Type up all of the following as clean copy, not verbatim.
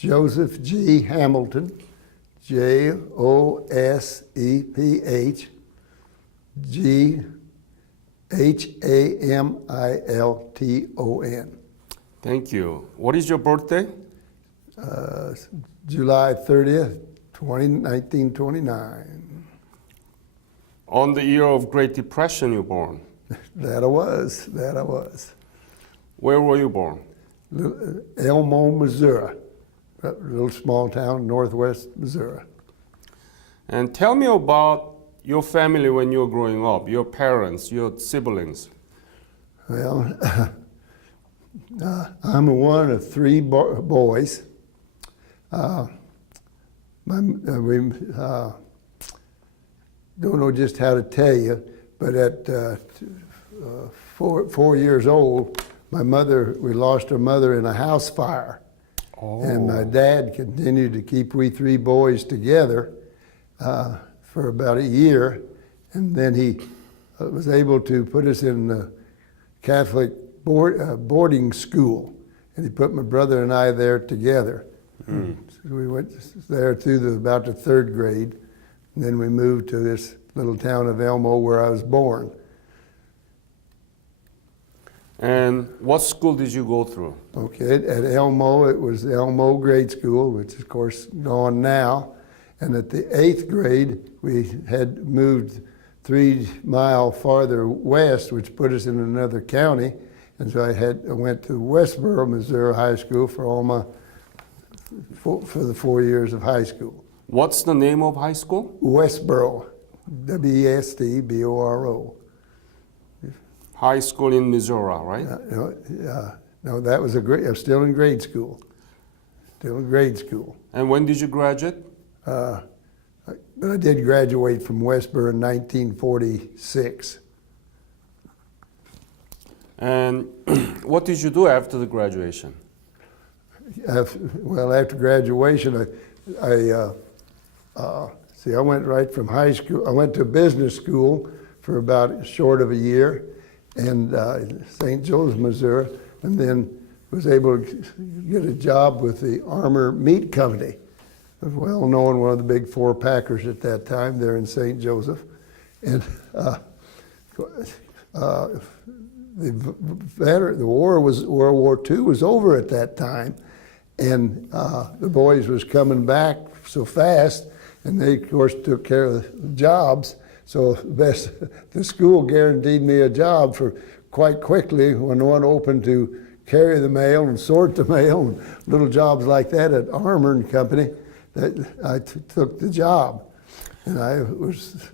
Joseph G. Hamilton, Joseph Ghamilton. Thank you. What is your birthday? July 30th, 1929. On the year of Great Depression you born. That I was. Where were you born? Elmo, Missouri, a little small town, northwest Missouri. And tell me about your family when you were growing up, your parents, your siblings. Well, I'm one of three boys. We don't know just how to tell you, but at 4 years old, we lost our mother in a house fire. Oh. And my dad continued to keep we three boys together for about a year. And then he was able to put us in the Catholic boarding school. And he put my brother and I there together. Mm. So we went there through about the 3rd grade. And then we moved to this little town of Elmo where I was born. And what school did you go through? Okay, at Elmo, it was Elmo Grade School, which is, of course, gone now. And at the 8th grade, we had moved 3 miles farther west, which put us in another county. And so I went to Westboro, Missouri High School for the 4 years of high school. What's the name of high school? Westboro, Westboro. High school in Missouri, right? No, that was I'm still in grade school. Still in grade school. And when did you graduate? I did graduate from Westboro in 1946. And what did you do after the graduation? Well, after graduation, I went right from high school. I went to business school for about short of a year in St. Joseph, Missouri, and then was able to get a job with the Armour Meat Company. It was well known, one of the big 4 packers at that time there in St. Joseph. And World War II was over at that time, and the boys was coming back so fast, and they, of course, took care of the jobs. So the school guaranteed me a job for quite quickly when one opened to carry the mail and sort the mail and little jobs like that at Armour and Company. That I took the job, and I was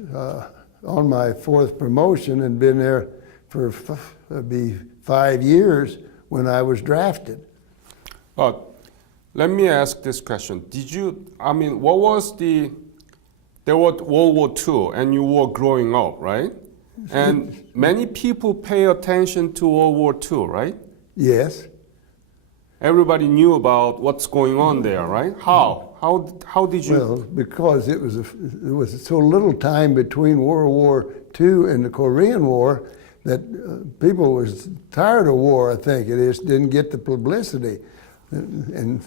on my 4th promotion and been there for 5 years when I was drafted. But let me ask this question: what was there was World War II, and you were growing up, right? And many people pay attention to World War II, right? Yes. Everybody knew about what's going on there, right? How did you? Well, because there was so little time between World War II and the Korean War that people was tired of war. I think it just didn't get the publicity, and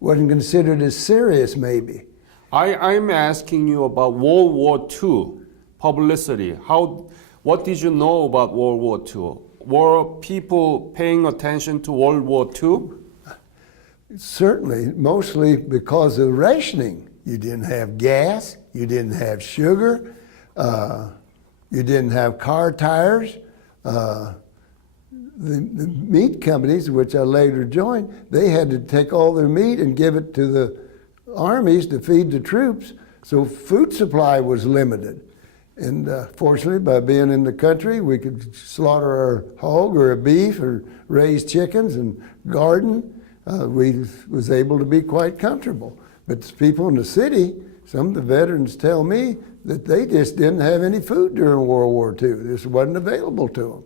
wasn't considered as serious, maybe. I'm asking you about World War II publicity. What did you know about World War II? Were people paying attention to World War II? Certainly, mostly because of rationing. You didn't have gas, you didn't have sugar, you didn't have car tires. The meat companies, which I later joined, they had to take all their meat and give it to the armies to feed the troops, so food supply was limited. And fortunately, by being in the country, we could slaughter our hog or a beef or raise chickens and garden. We was able to be quite comfortable. But the people in the city, some of the veterans tell me that they just didn't have any food during World War II. This wasn't available to them.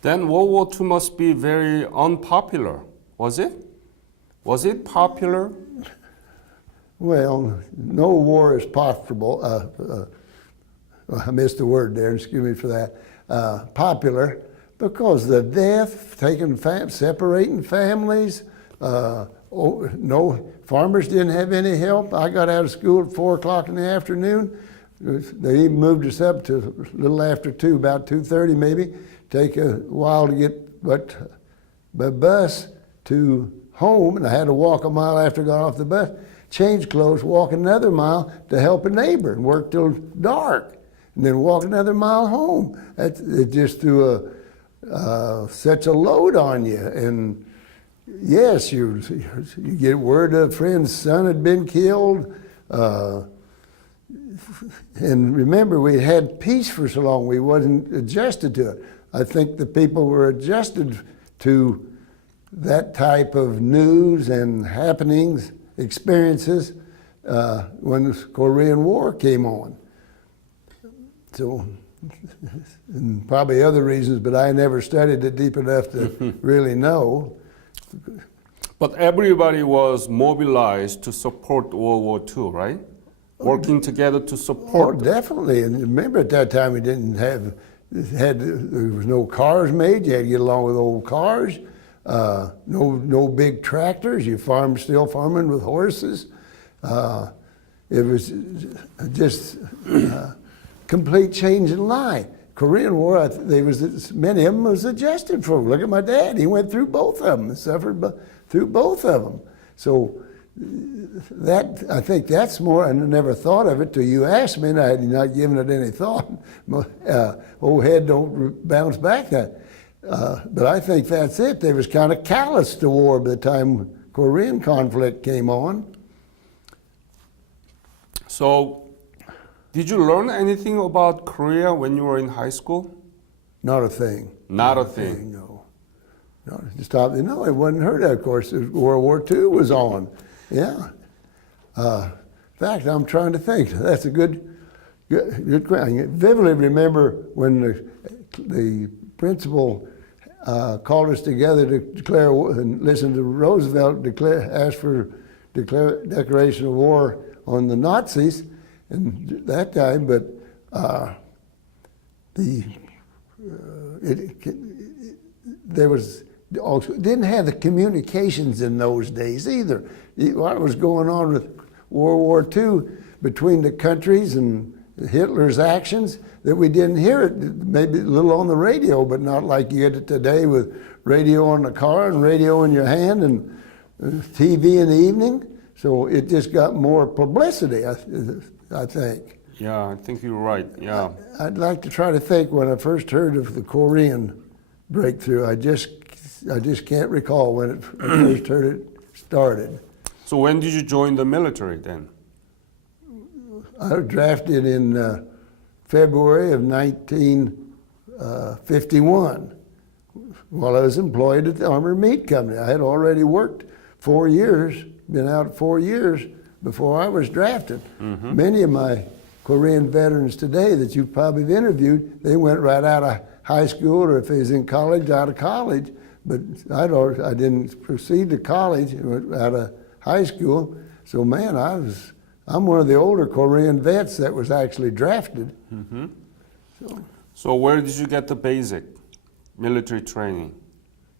Then World War II must be very unpopular, was it? Was it popular? Well, no war is profitable. I missed the word there, excuse me for that. Popular, because the death, separating families, no, farmers didn't have any help. I got out of school at 4 o'clock in the afternoon. They even moved us up to a little after 2, about 2:30 maybe. Take a while to get by bus to home, and I had to walk a mile after I got off the bus, change clothes, walk another mile to help a neighbor and work till dark, and then walk another mile home. It just threw such a load on you. And yes, you get word a friend's son had been killed. And remember, we had peace for so long, we wasn't adjusted to it. I think the people were adjusted to that type of news and happenings, experiences, when the Korean War came on. So, and probably other reasons, but I never studied it deep enough to really know. But everybody was mobilized to support World War II, right? Working together to Oh, support. definitely. And remember, at that time, we didn't have, there was no cars made. You had to get along with old cars. No big tractors. You still farming with horses. It was just complete change in life. Korean War, many of them was adjusted for. Look at my dad. He went through both of them, suffered through both of them. So I think that's more, I never thought of it till you asked me, and I had not given it any thought. Old head don't bounce back that. But I think that's it. They was kind of callous to war by the time Korean conflict came on. So, did you learn anything about Korea when you were in high school? Not a thing. Not a thing. No. No, it wasn't heard of course. World War II was on. Yeah. In fact, I'm trying to think. That's a good question. I vividly remember when the principal called us together to declare and listen to Roosevelt ask for declaration of war on the Nazis, and that time. But there was also didn't have the communications in those days either. What was going on with World War II between the countries and Hitler's actions, that we didn't hear it, maybe a little on the radio, but not like you get it today with radio on the car and radio in your hand and TV in the evening. So it just got more publicity, I think. Yeah, I think you're right. Yeah. I'd like to try to think when I first heard of the Korean breakthrough. I just can't recall when I first heard it started. So when did you join the military then? I was drafted in February of 1951 while I was employed at the Armored Meat Company. I had already worked 4 years, been out 4 years before I was drafted. Mm-hmm. Many of my Korean veterans today that you've probably interviewed, they went right out of high school, or if they was in college, out of college. But I didn't proceed to college, went out of high school. So man, I'm one of the older Korean vets that was actually drafted. Mm-hmm. So where did you get the basic military training?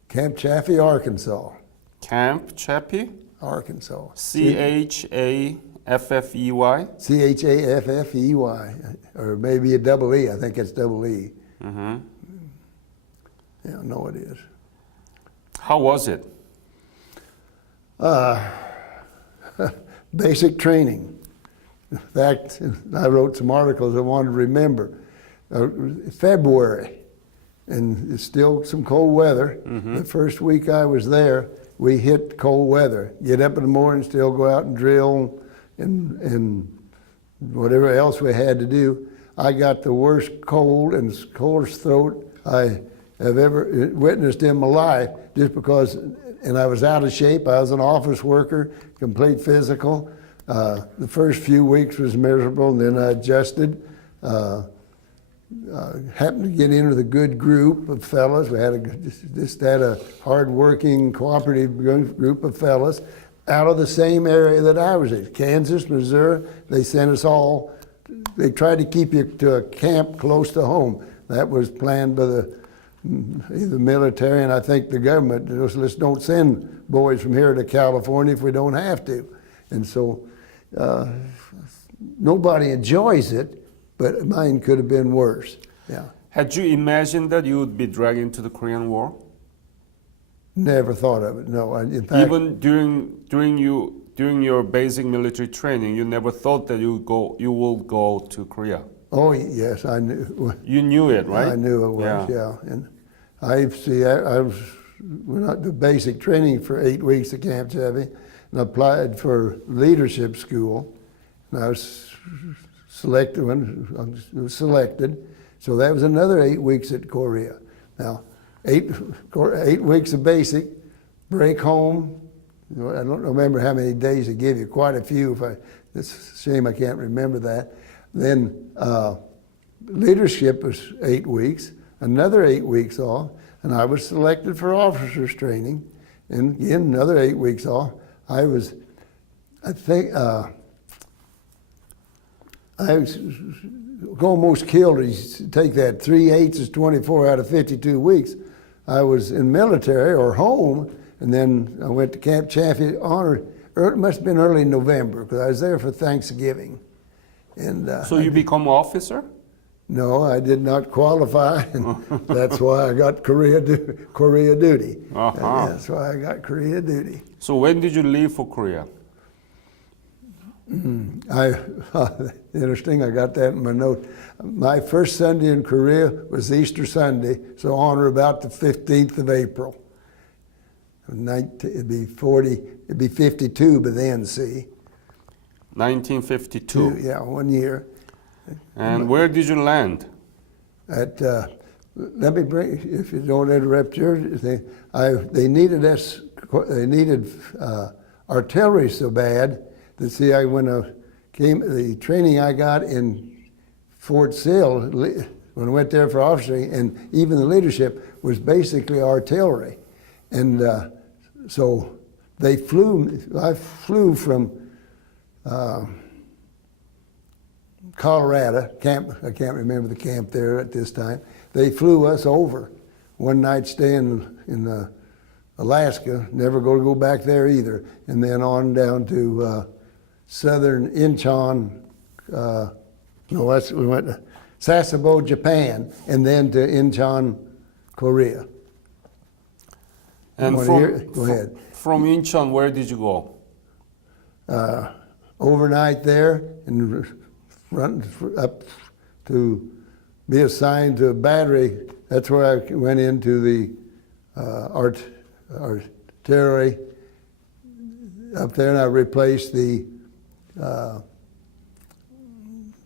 Camp Chaffee, Arkansas. Camp Chaffee? Arkansas. Chaffey? Chaffey, or maybe a double E. I think it's double E. Mm-hmm. Yeah, no, it is. How was it? Basic training. In fact, I wrote some articles I wanted to remember. February, and it's still some cold weather. Mm-hmm. The first week I was there, we hit cold weather. Get up in the morning, still go out and drill and whatever else we had to do. I got the worst cold and coldest throat I have ever witnessed in my life, just because, and I was out of shape. I was an office worker, complete physical. The first few weeks was miserable, and then I adjusted. Happened to get into the good group of fellas. We had just had a hard-working, cooperative group of fellas out of the same area that I was in, Kansas, Missouri. They sent us all. They tried to keep you to a camp close to home. That was planned by the the military, and I think the government just don't send boys from here to California if we don't have to. And so nobody enjoys it, but mine could have been worse. Yeah. Had you imagined that you would be dragged into the Korean War? Never thought of it. No. In fact, Even during your basic military training, you never thought that you will go to Korea. oh yes, I knew. You knew it, right? I knew it was. Yeah. And I was went out to basic training for 8 weeks at Camp Chevy, and applied for leadership school, and I was selected. I was selected, so that was another 8 weeks at Korea. Now, 8 weeks of basic, break home. I don't remember how many days they give you. Quite a few. It's a shame I can't remember that. Then leadership was 8 weeks. Another 8 weeks off, and I was selected for officers training, and again another 8 weeks off. I was almost killed. You take that 3/8 is 24 out of 52 weeks. I was in military or home, and then I went to Camp Chaffee Honor. It must have been early November because I was there for Thanksgiving. And So you become officer? no, I did not qualify, and that's why I got Korea duty. Uh-huh. That's why I got Korea duty. So when did you leave for Korea? Interesting, I got that in my note. My first Sunday in Korea was Easter Sunday, so on or about the 15th of April. It'd be 52 by then, see. 1952. Yeah, 1 year. And where did you land? At let me bring, if you don't interrupt your thing. They needed us. They needed artillery so bad that the training I got in Fort Sill when I went there for officering, and even the leadership was basically artillery, and so they flew. I flew from Colorado camp. I can't remember the camp there at this time. They flew us over. One night staying in Alaska. Never going to go back there either. And then on down to southern Incheon. We went to Sasebo, Japan, and then to Incheon, Korea. And Go ahead. From Incheon, where did you go? Overnight there and run up to be assigned to a battery. That's where I went into the artillery up there, and I replaced the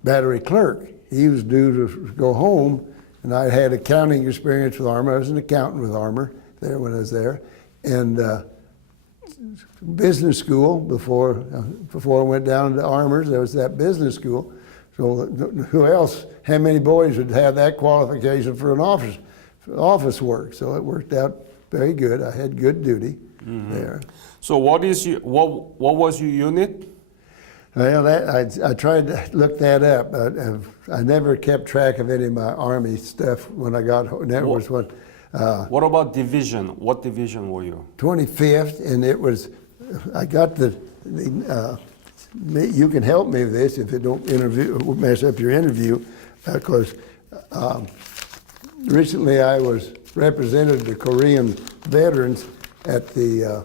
battery clerk. He was due to go home, and I had accounting experience with Armor. I was an accountant with Armor there when I was there, and business school before I went down to Armor's. There was that business school. So who else? How many boys would have that qualification for an office work? So it worked out very good. I had good duty there. So what was your unit? Well, I tried to look that up. I never kept track of any of my Army stuff when I got home. That was what. What about division? What division were you? 25th, and it was. I got you can help me with this if it don't mess up your interview, because recently I was represented the Korean veterans at the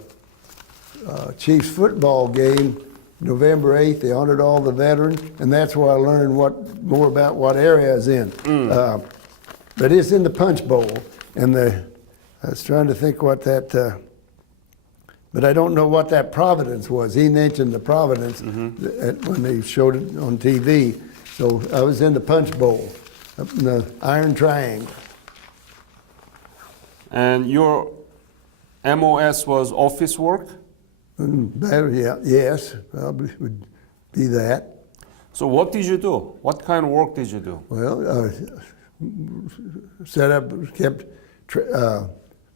Chiefs football game, November 8th. They honored all the veterans, and that's where I learned more about what area I was in. But it's in the Punch Bowl, and I was trying to think what that. But I don't know what that Providence was. He mentioned the Providence when they showed it on TV. So I was in the Punch Bowl, up in the Iron Triangle. And your MOS was office work? Yes, probably would be that. So what did you do? What kind of work did you do? Well, set up, kept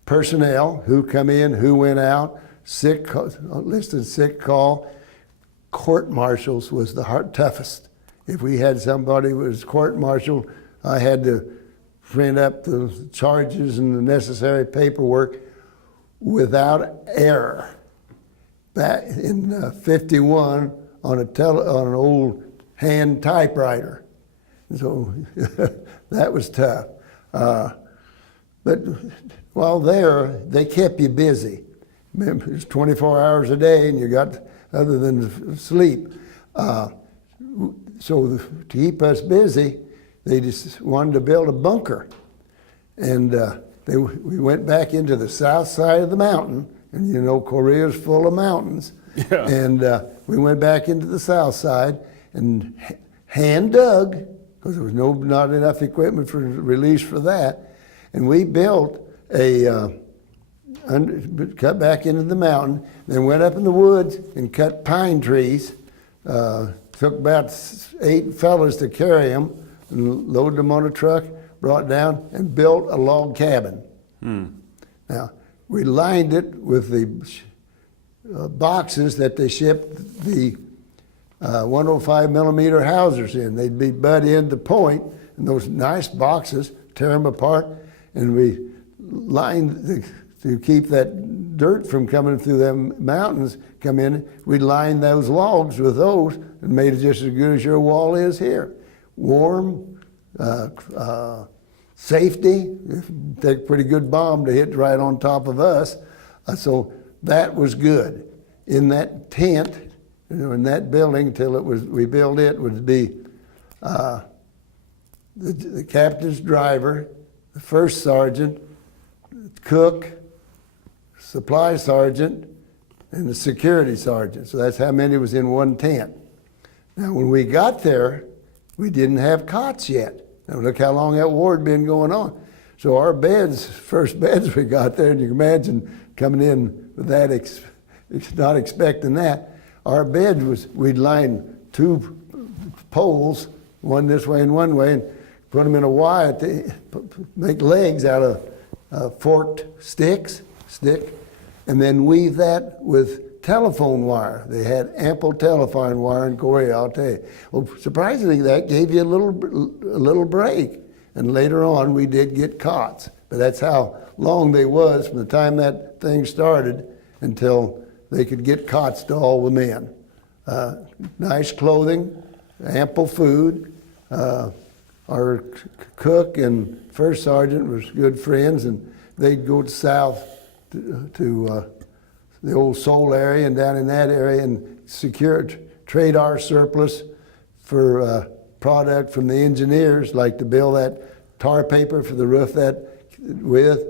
personnel, who come in, who went out, listed sick call. Court martials was the toughest. If we had somebody who was court martial, I had to print up the charges and the necessary paperwork without error. Back in 51 on an old hand typewriter. So that was tough. But while there, they kept you busy. Remember, it's 24 hours a day, and you got other than sleep. So to keep us busy, they just wanted to build a bunker, and we went back into the south side of the mountain, and you know Korea's full of mountains. Yeah. And we went back into the south side and hand dug, because there was not enough equipment for release for that, and we built cut back into the mountain, then went up in the woods and cut pine trees. Took about 8 fellas to carry them and loaded them on a truck, brought down, and built a log cabin. Now, we lined it with the boxes that they shipped the 105 millimeter housers in. They'd be butt end to point, and those nice boxes, tear them apart, and we lined to keep that dirt from coming through them mountains come in. We lined those logs with those and made it just as good as your wall is here. Warm, safety, take a pretty good bomb to hit right on top of us. So that was good. In that tent, in that building, until we built it, would be the captain's driver, the first sergeant, cook, supply sergeant, and the security sergeant. So that's how many was in one tent. Now, when we got there, we didn't have cots yet. Now, look how long that war had been going on. So our beds, first beds we got there, and you can imagine coming in with that, not expecting that. Our bed was, we'd line 2 poles, one this way and one way, and put them in a wire, make legs out of forked stick, and then weave that with telephone wire. They had ample telephone wire in Korea, I'll tell you. Well, surprisingly, that gave you a little break. And later on, we did get cots. But that's how long they was from the time that thing started until they could get cots to all the men. Nice clothing, ample food. Our cook and first sergeant was good friends, and they'd go south to the old Seoul area and down in that area and trade our surplus for product from the engineers, like to build that tar paper for the roof with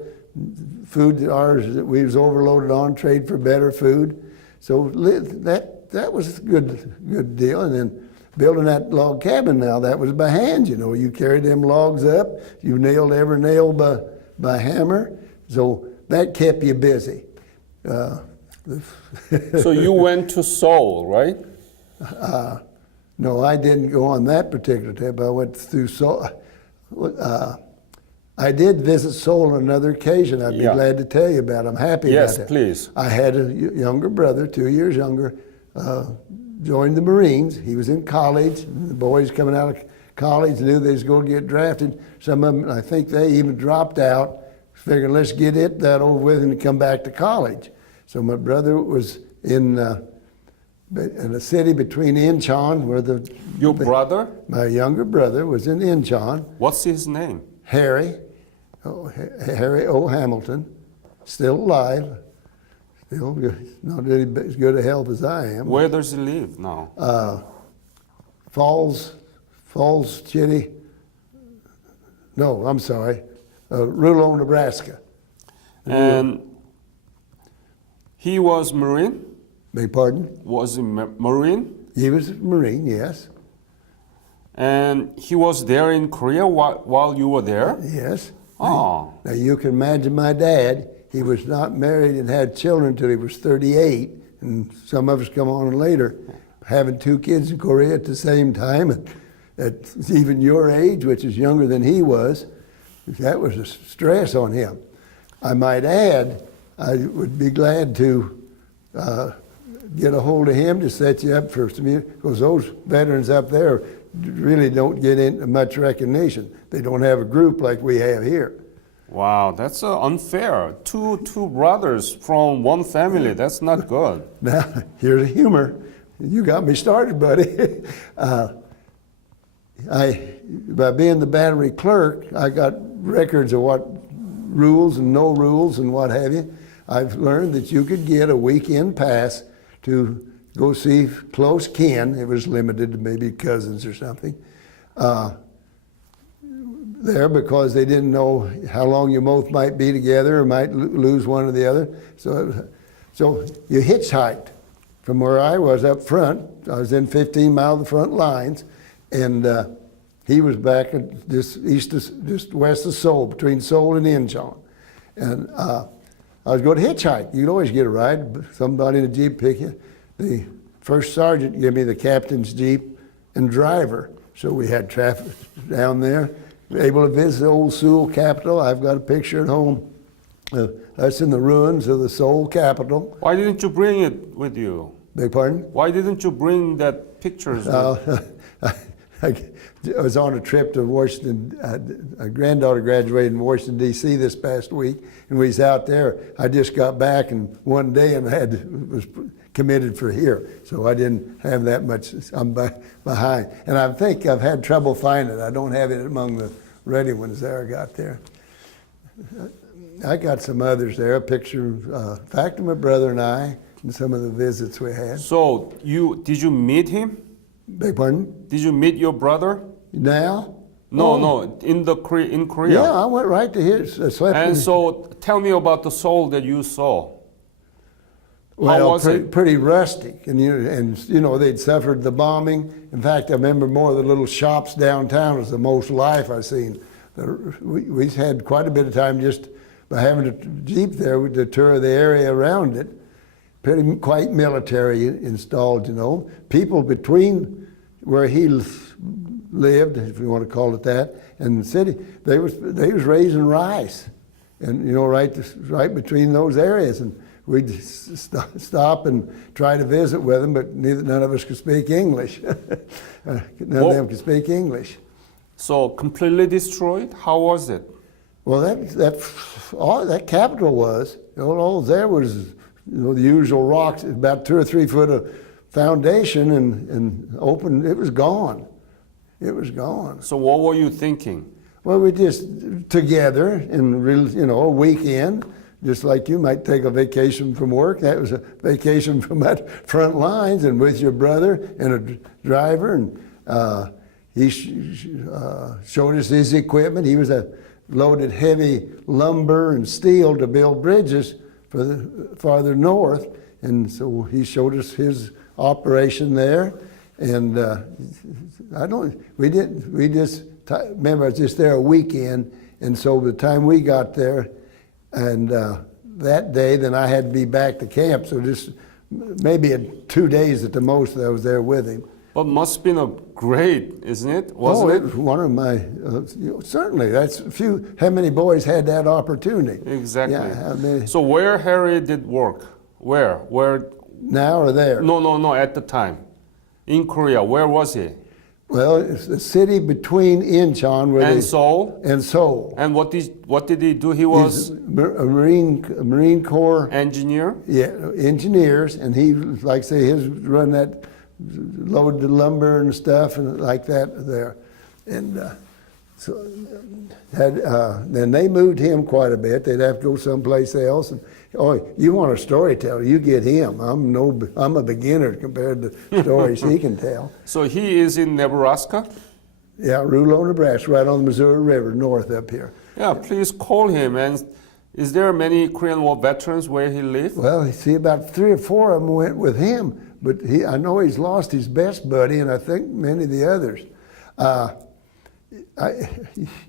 food that we was overloaded on, trade for better food. So that was a good deal. And then building that log cabin now, that was by hand, you know. You carried them logs up, you nailed every nail by hammer. So that kept you busy. So you went to Seoul, right? No, I didn't go on that particular trip. I went through Seoul. I did visit Seoul on another occasion. I'd be glad to tell you about it. I'm happy about that. Yes, please. I had a younger brother, 2 years younger, joined the Marines. He was in college. The boys coming out of college knew they was going to get drafted. Some of them, I think they even dropped out, figuring let's get that over with and come back to college. So my brother was in a city between Incheon, where Your brother? my younger brother was in Incheon. What's his name? Harry O. Hamilton, still alive, still good, not really as good a health as I am. Where does he live now? Falls Chitty. No, I'm sorry, Rulo, Nebraska. And he was Marine? Beg pardon? Was he Marine? He was a Marine, yes. And he was there in Korea while you were there? Yes. Oh. Now you can imagine my dad. He was not married and had children until he was 38, and some of us come on later, having 2 kids in Korea at the same time, at even your age, which is younger than he was. That was a stress on him. I might add, I would be glad to get a hold of him to set you up for some, because those veterans up there really don't get into much recognition. They don't have a group like we have here. Wow, that's unfair. Two brothers from one family. That's not good. Now, here's the humor. You got me started, buddy. By being the battery clerk, I got records of what rules and no rules and what have you. I've learned that you could get a weekend pass to go see close kin. It was limited to maybe cousins or something. There because they didn't know how long you both might be together or might lose one or the other. So you hitchhiked from where I was up front. I was in 15 mile of the front lines, and he was back at just west of Seoul, between Seoul and Incheon. And I was going to hitchhike. You'd always get a ride. Somebody in a Jeep pick you. The first sergeant gave me the captain's Jeep and driver. So we had traffic down there. Able to visit the old Seoul Capitol. I've got a picture at home. That's in the ruins of the Seoul Capitol. Why didn't you bring it with you? Beg pardon? Why didn't you bring that pictures with? I was on a trip to Washington. My granddaughter graduated in Washington, D.C. this past week, and we was out there. I just got back in one day and was committed for here, so I didn't have that much. I'm behind, and I think I've had trouble finding it. I don't have it among the ready ones there I got there. I got some others there. A picture, in fact, of my brother and I, and some of the visits we had. So did you meet him? Beg pardon? Did you meet your brother? Now? No, in Korea. Yeah, I went right to his. Slept And in, so tell me about the Seoul that you saw. well, was it? pretty rustic, and you know they'd suffered the bombing. In fact, I remember more of the little shops downtown was the most life I've seen. We had quite a bit of time just by having a Jeep there to tour the area around it. Quite military installed, you know. People between where he lived, if you want to call it that, and the city, they was raising rice, and you know, right between those areas, and we'd stop and try to visit with them, but none of us could speak English. None of them could speak English. So completely destroyed? How was it? Well, that capital was, you know, all there was, you know, the usual rocks, about 2 or 3 foot of foundation and open. It was gone. It was gone. So what were you thinking? Well, we just together in, you know, a weekend, just like you might take a vacation from work. That was a vacation from that front lines, and with your brother and a driver, and he showed us his equipment. He was loaded heavy lumber and steel to build bridges for the farther north, and so he showed us his operation there. And we just remember I was just there a weekend, and so by the time we got there, and that day, then I had to be back to camp. So just maybe in 2 days at the most, I was there with him. But must have been a great, isn't it? It Wasn't was one of my certainly. That's few. How many boys had that opportunity? Exactly. Yeah, I mean, So where Harry did work? Where? now or there? No, at the time. In Korea, where was he? Well, it's the city between Incheon And Seoul? and Seoul. And what did he do? He was He's a Marine Corps. engineer? Yeah, engineers, and he, like say, his run that, load the lumber and stuff and like that there, and so then they moved him quite a bit. They'd have to go someplace else. And you want a storyteller? You get him. I'm a beginner compared to stories he can tell. So he is in Nebraska? Yeah, Rulo, Nebraska, right on the Missouri River, north up here. Yeah, please call him. And is there many Korean War veterans where he lived? Well, see, about 3 or 4 of them went with him, but I know he's lost his best buddy, and I think many of the others.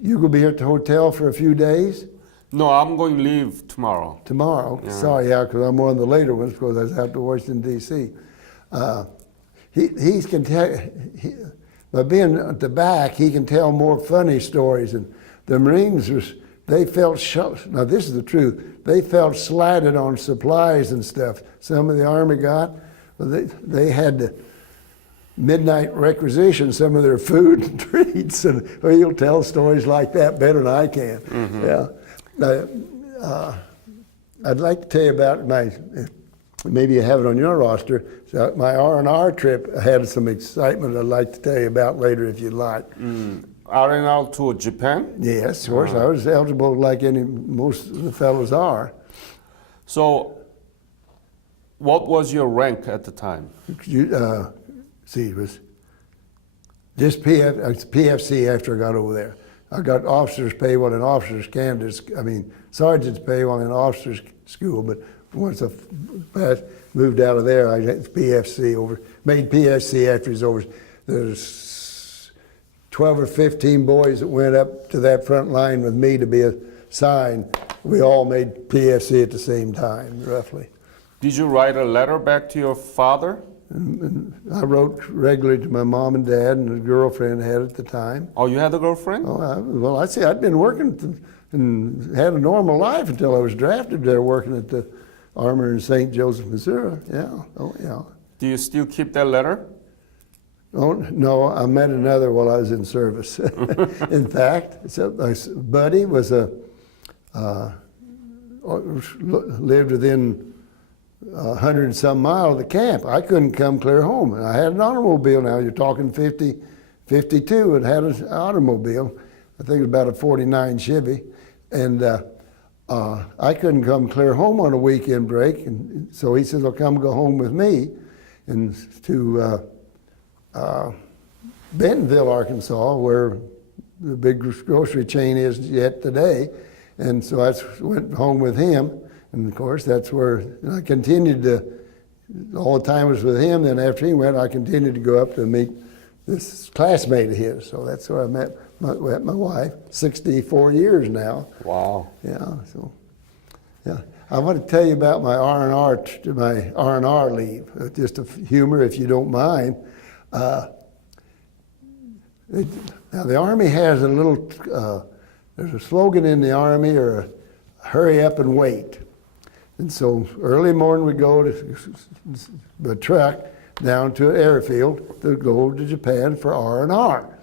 You gonna be here at the hotel for a few days? No, I'm going to leave tomorrow. Tomorrow? Yeah. Sorry, yeah, because I'm one of the later ones because I was out to Washington, D.C. He can tell, by being at the back, he can tell more funny stories. And the Marines, they felt, now this is the truth, they felt slighted on supplies and stuff. Some of the Army got, they had to midnight requisition some of their food and treats, and he'll tell stories like that better than I can. Yeah. I'd like to tell you about maybe you have it on your roster. So my R&R trip had some excitement I'd like to tell you about later if you'd like. R&R to Japan? Yes, of course. I was eligible like most of the fellows are. So, what was your rank at the time? It was just PFC after I got over there. I got officer's pay while in officer's candidates. Sergeant's pay while in officer's school, but once I moved out of there, I got PFC over, made PFC after he's over. There's 12 or 15 boys that went up to that front line with me to be assigned. We all made PFC at the same time, roughly. Did you write a letter back to your father? And I wrote regularly to my mom and dad and the girlfriend I had at the time. Oh, you had a girlfriend? Well, I'd say I'd been working and had a normal life until I was drafted there working at the Armory in St. Joseph, Missouri. Yeah, oh yeah. Do you still keep that letter? Oh, no, I met another while I was in service. In fact, my buddy was lived within 100 and some miles of the camp. I couldn't come clear home. And I had an automobile now. You're talking 52 and had an automobile. I think it was about a 49 Chevy. And I couldn't come clear home on a weekend break. And so he said, well, come go home with me and to Bentonville, Arkansas, where the big grocery chain is yet today. And so I went home with him. And of course, that's where I continued to, all the time I was with him. Then after he went, I continued to go up to meet this classmate of his. So that's where I met my wife, 64 years now. Wow. Yeah, so, yeah. I want to tell you about my R&R leave, just a humor if you don't mind. Now the Army has a little, there's a slogan in the Army, or hurry up and wait. And so early morning we go to the truck down to an airfield to go to Japan for R&R.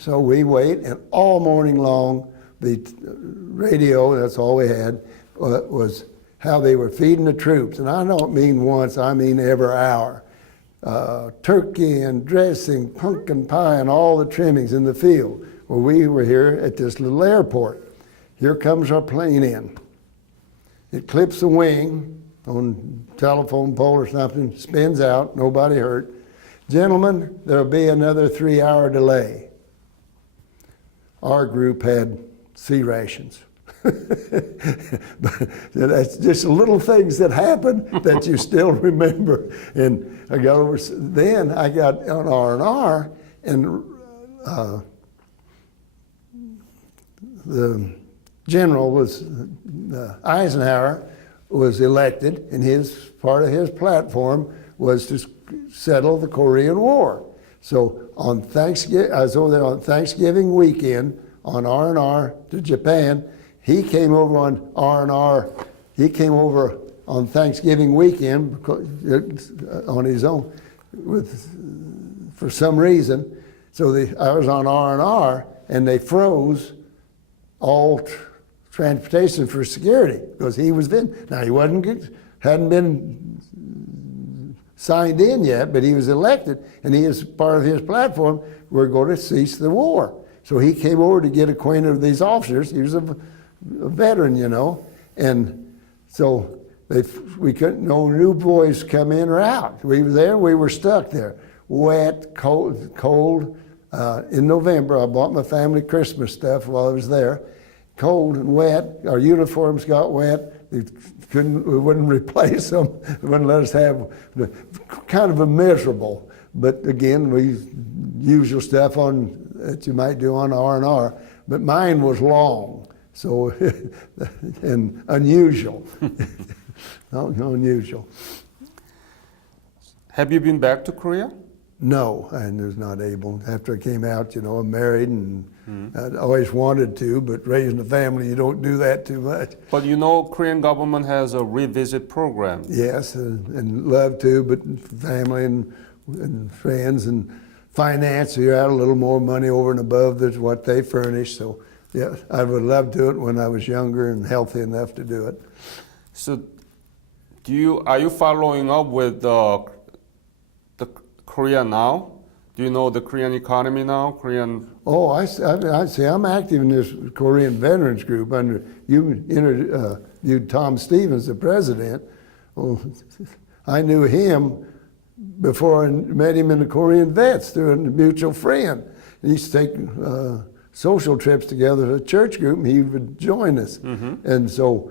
So we wait, and all morning long the radio, that's all we had, was how they were feeding the troops. And I don't mean once, I mean every hour. Turkey and dressing, pumpkin pie, and all the trimmings in the field. Well, we were here at this little airport. Here comes our plane in. It clips a wing on telephone pole or something, spins out, nobody hurt. Gentlemen, there'll be another 3-hour delay. Our group had C rations. But that's just little things that happen that you still remember. And I got over, then I got on R&R, and the general was, Eisenhower was elected, and part of his platform was to settle the Korean War. So on Thanksgiving, I was over there on Thanksgiving weekend on R&R to Japan. He came over on R&R. He came over on Thanksgiving weekend on his own, for some reason. So I was on R&R, and they froze all transportation for security because he was in. Now he hadn't been signed in yet, but he was elected, and he is part of his platform. We're going to cease the war. So he came over to get acquainted with these officers. He was a veteran, you know, and so we couldn't. No new boys come in or out. We were there. We were stuck there, wet, cold. In November, I bought my family Christmas stuff while I was there. Cold and wet. Our uniforms got wet. We wouldn't replace them. They wouldn't let us have kind of a miserable. But again, we usual stuff that you might do on R&R. But mine was long, so and unusual. Unusual. Have you been back to Korea? No, I was not able. After I came out, you know, I'm married and I'd always wanted to, but raising a family, you don't do that too much. But you know, Korean government has a revisit program. Yes, and love to, but family and friends and finance, you're out a little more money over and above than what they furnish. So, yeah, I would love to do it when I was younger and healthy enough to do it. So, are you following up with the Korea now? Do you know the Korean economy now? Korean. Oh, I see. I'm active in this Korean Veterans Group under you interviewed Tom Stevens, the president. Well, I knew him before I met him in the Korean Vets through a mutual friend. He used to take social trips together as a church group, and he would join us. And so,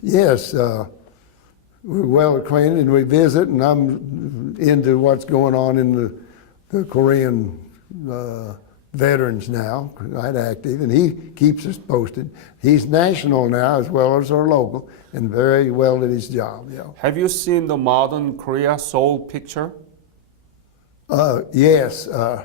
yes. We're well acquainted and we visit, and I'm into what's going on in the Korean veterans now, quite active, and he keeps us posted. He's national now as well as our local, and very well at his job. Yeah. Have you seen the modern Korea Seoul picture? Yes, I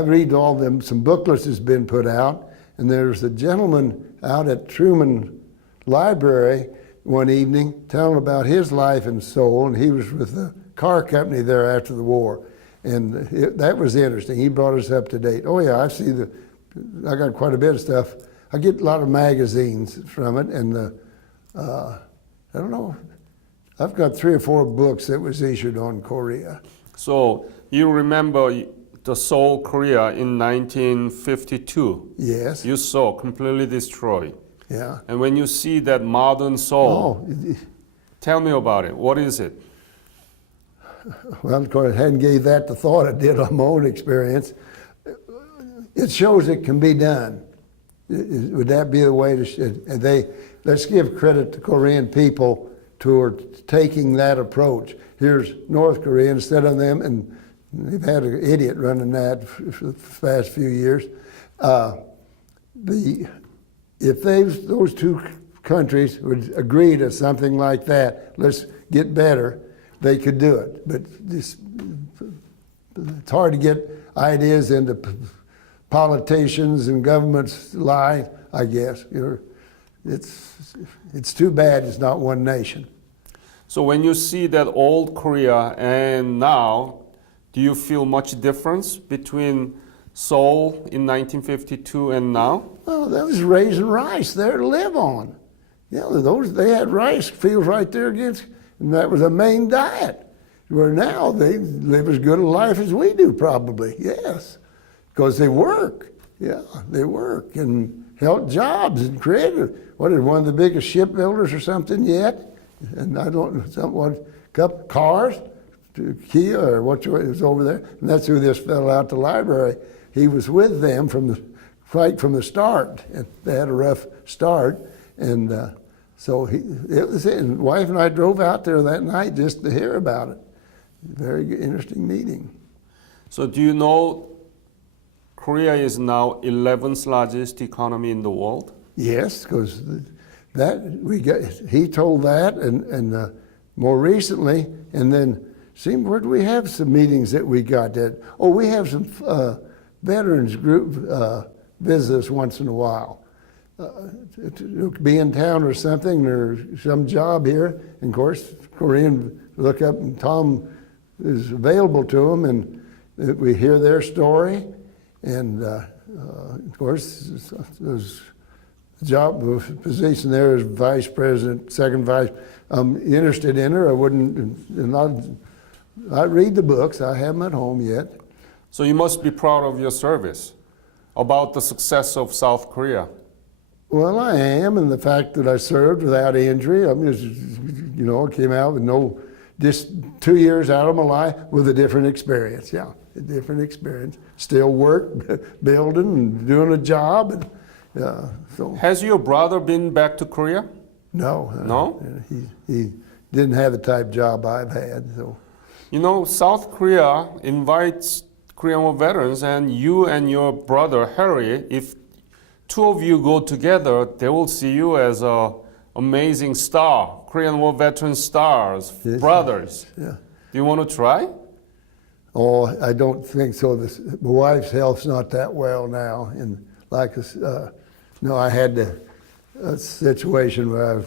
read all them. Some booklets has been put out, and there's a gentleman out at Truman Library one evening telling about his life in Seoul, and he was with the car company there after the war, and that was interesting. He brought us up to date. Oh yeah, I got quite a bit of stuff. I get a lot of magazines from it, and I don't know, I've got 3 or 4 books that was issued on Korea. So you remember the Seoul, Korea in 1952? Yes. You saw completely destroyed. Yeah. And when you see that modern Seoul, Oh, tell me about it. What is it? well, of course, I hadn't gave that the thought I did on my own experience. It shows it can be done. Would that be the way to? Let's give credit to Korean people toward taking that approach. Here's North Korea instead of them, and they've had an idiot running that for the past few years. If those 2 countries would agree to something like that, let's get better, they could do it. But it's hard to get ideas into politicians and governments' line, I guess. It's too bad it's not one nation. So when you see that old Korea and now, do you feel much difference between Seoul in 1952 and now? Well, that was raising rice there to live on. Yeah, they had rice fields right there against, and that was a main diet. Where now they live as good a life as we do, probably. Yes, because they work. Yeah, they work and held jobs and created. What is one of the biggest shipbuilders or something yet? And I don't know what cars, Kia or what was over there. And that's who this fellow out the library. He was with them right from the start. And they had a rough start, and so it was it. And wife and I drove out there that night just to hear about it. Very interesting meeting. So do you know Korea is now 11th largest economy in the world? Yes, because he told that, and more recently, and then see, where do we have some meetings that we got that? Oh, we have some veterans group visit us once in a while. To be in town or something, or some job here, and of course, Korean look up, and Tom is available to them, and we hear their story, and of course, there's job position there as vice president, second vice. I'm interested in her. I wouldn't, and I read the books. I haven't at home yet. So you must be proud of your service, about the success of South Korea. Well, I am, and the fact that I served without injury. I'm just, came out with just 2 years out of my life with a different experience. Yeah, a different experience. Still work, building, and doing a job. And, so. Has your brother been back to Korea? No. No? He didn't have the type job I've had. So. South Korea invites Korean War veterans, and you and your brother Harry, if 2 of you go together, they will see you as an amazing star, Korean War veteran stars, Yes, brothers. Yeah. Do you want to try? Oh, I don't think so. My wife's health's not that well now, and no, I had a situation where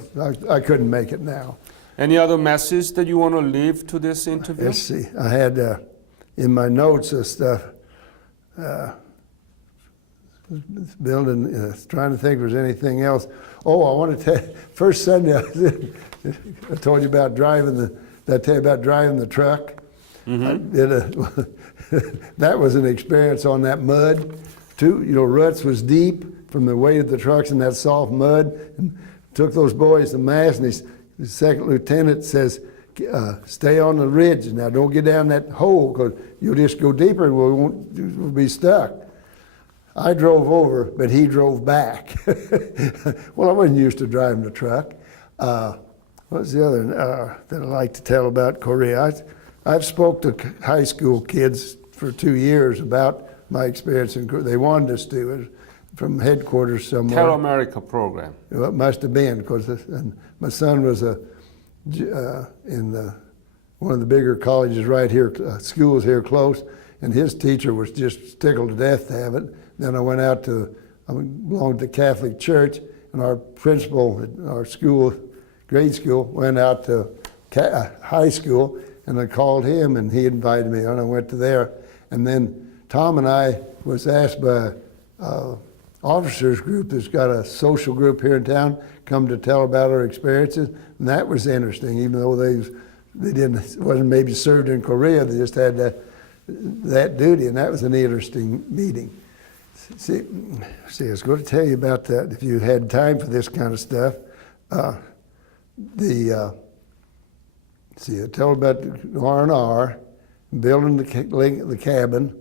I couldn't make it now. Any other message that you want to leave to this interview? Let's see. I had in my notes and stuff. Building, trying to think if there's anything else. Oh, I want to tell you, first Sunday I told you about driving the truck. Mm-hmm. I did that was an experience on that mud. Ruts was deep from the weight of the trucks in that soft mud. And took those boys to Mass, and the second lieutenant says, stay on the ridge. Now don't get down that hole, because you'll just go deeper and we'll be stuck. I drove over, but he drove back. Well, I wasn't used to driving the truck. What's the other that I like to tell about Korea? I've spoke to high school kids for 2 years about my experience in Korea. They wanted us to, from headquarters somewhere. Tell America program. Well, it must have been, because my son was in one of the bigger colleges right here, schools here close, and his teacher was just tickled to death to have it. Then I belonged to the Catholic Church, and our principal at our school, grade school, went out to high school, and I called him, and he invited me, and I went to there. And then Tom and I was asked by officers group that's got a social group here in town, come to tell about our experiences, and that was interesting. Even though they wasn't maybe served in Korea, they just had that duty, and that was an interesting meeting. See, I was going to tell you about that if you had time for this kind of stuff. I tell about the R&R, building the cabin,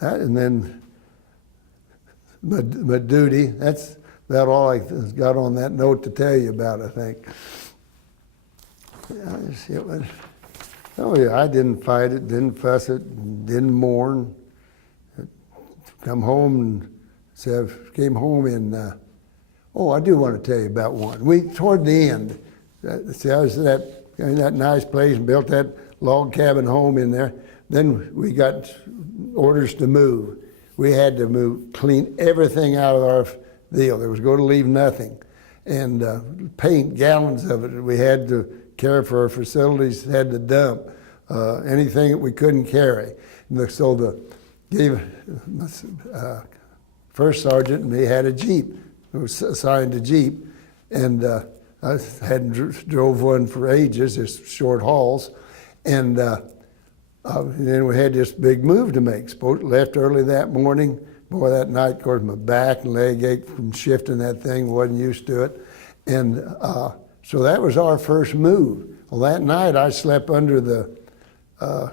and then my duty. That's about all I got on that note to tell you about, I think. Oh yeah, I didn't fight it, didn't fuss it, didn't mourn. Come home and came home in. I do want to tell you about one. Toward the end, I was in that nice place and built that log cabin home in there. Then we got orders to move. We had to move, clean everything out of our deal. There was going to leave nothing, and paint, gallons of it. We had to care for our facilities, had to dump anything that we couldn't carry. So gave first sergeant, and he had a Jeep. It was assigned a Jeep, and I hadn't drove one for ages, just short hauls, and then we had this big move to make. Left early that morning. Boy, that night, of course, my back and leg ached from shifting that thing. Wasn't used to it, and so that was our first move. Well, that night I slept under the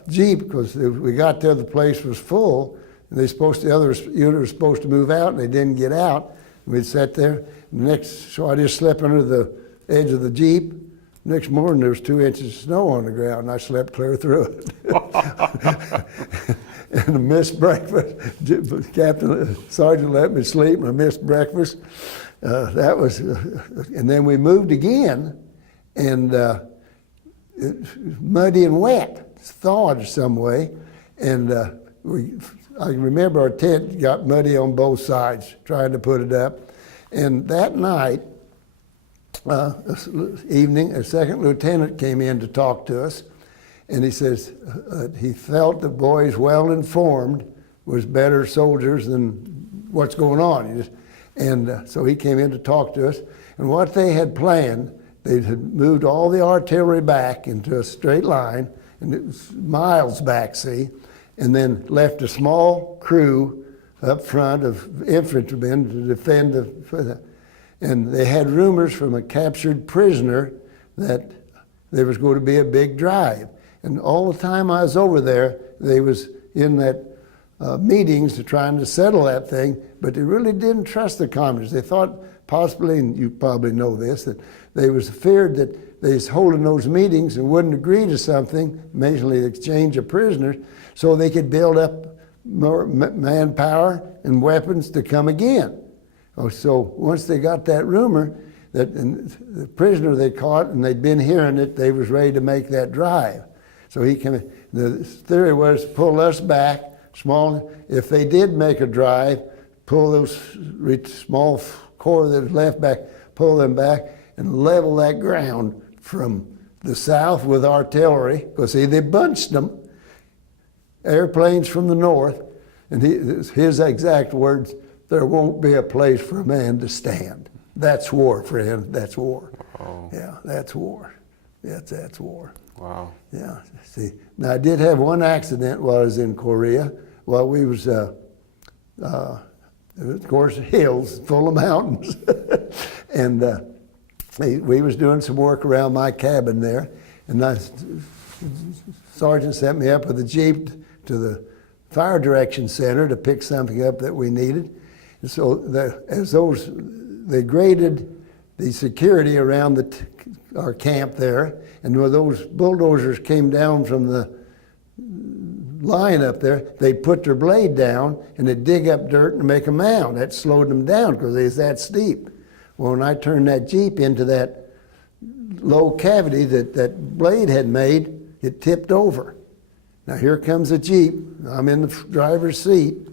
Jeep, because we got there, the place was full, and the other unit was supposed to move out, and they didn't get out. We'd sat there. So I just slept under the edge of the Jeep. Next morning there was 2 inches of snow on the ground, and I slept clear through it. And I missed breakfast. Sergeant let me sleep, and I missed breakfast. And then we moved again, and muddy and wet, thawed some way, and I remember our tent got muddy on both sides trying to put it up. And that night, evening, a second lieutenant came in to talk to us, and he says he felt the boys well informed was better soldiers than what's going on. So he came in to talk to us, and what they had planned, they had moved all the artillery back into a straight line, and it was miles back, see, and then left a small crew up front of infantrymen to defend and they had rumors from a captured prisoner that there was going to be a big drive. And all the time I was over there, they was in that meetings trying to settle that thing, but they really didn't trust the communists. They thought possibly, and you probably know this, that they was feared that they was holding those meetings and wouldn't agree to something, mainly the exchange of prisoners, so they could build up more manpower and weapons to come again. So once they got that rumor, and the prisoner they caught, and they'd been hearing it, they was ready to make that drive. So he came, the theory was pull us back, small, if they did make a drive, pull those small corps that was left back, pull them back, and level that ground from the south with artillery, because see, they bunched them, airplanes from the north, and his exact words, there won't be a place for a man to stand. That's war, friend, that's war. Oh. Yeah, that's war. That's war. Wow. Yeah, see, now I did have one accident while I was in Korea, while we was, of course, hills full of mountains. And we was doing some work around my cabin there, and sergeant sent me up with a Jeep to the fire direction center to pick something up that we needed. And so they graded the security around our camp there, and when those bulldozers came down from the line up there, they'd put their blade down and they'd dig up dirt and make a mound. That slowed them down because it was that steep. Well, when I turned that Jeep into that low cavity that blade had made, it tipped over. Now here comes a Jeep. I'm in the driver's seat.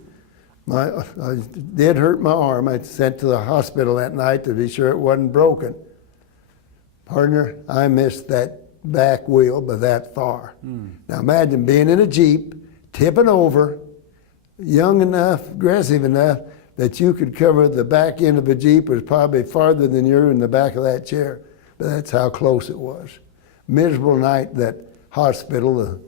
I did hurt my arm. I sent to the hospital that night to be sure it wasn't broken. Partner, I missed that back wheel by that far. Now imagine being in a Jeep, tipping over, young enough, aggressive enough, that you could cover the back end of a Jeep was probably farther than you're in the back of that chair. But that's how close it was. Miserable night, that hospital. The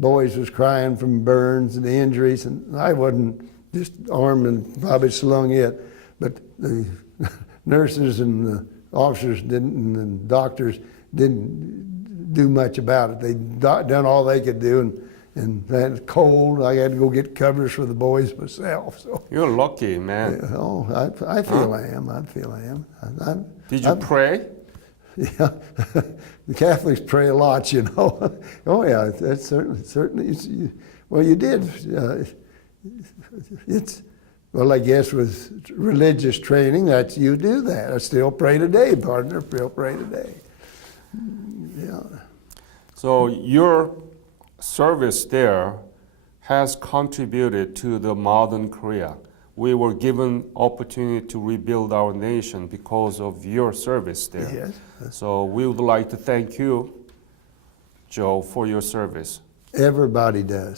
boys was crying from burns and the injuries, and I wasn't, just armed and probably slung it. But the nurses and the officers didn't, and the doctors didn't do much about it. They'd done all they could do, and that was cold. I had to go get covers for the boys myself. So You're lucky, man. I feel I am. I feel I am. Did you pray? Yeah, the Catholics pray a lot, you know. Oh yeah, that's certainly. Well, you did. It's well, I guess with religious training, that's you do that. I still pray today, partner. Still pray today. Yeah. So your service there has contributed to the modern Korea. We were given opportunity to rebuild our nation because of your service there. Yes. So we would like to thank you, Joe, for your service. Everybody does.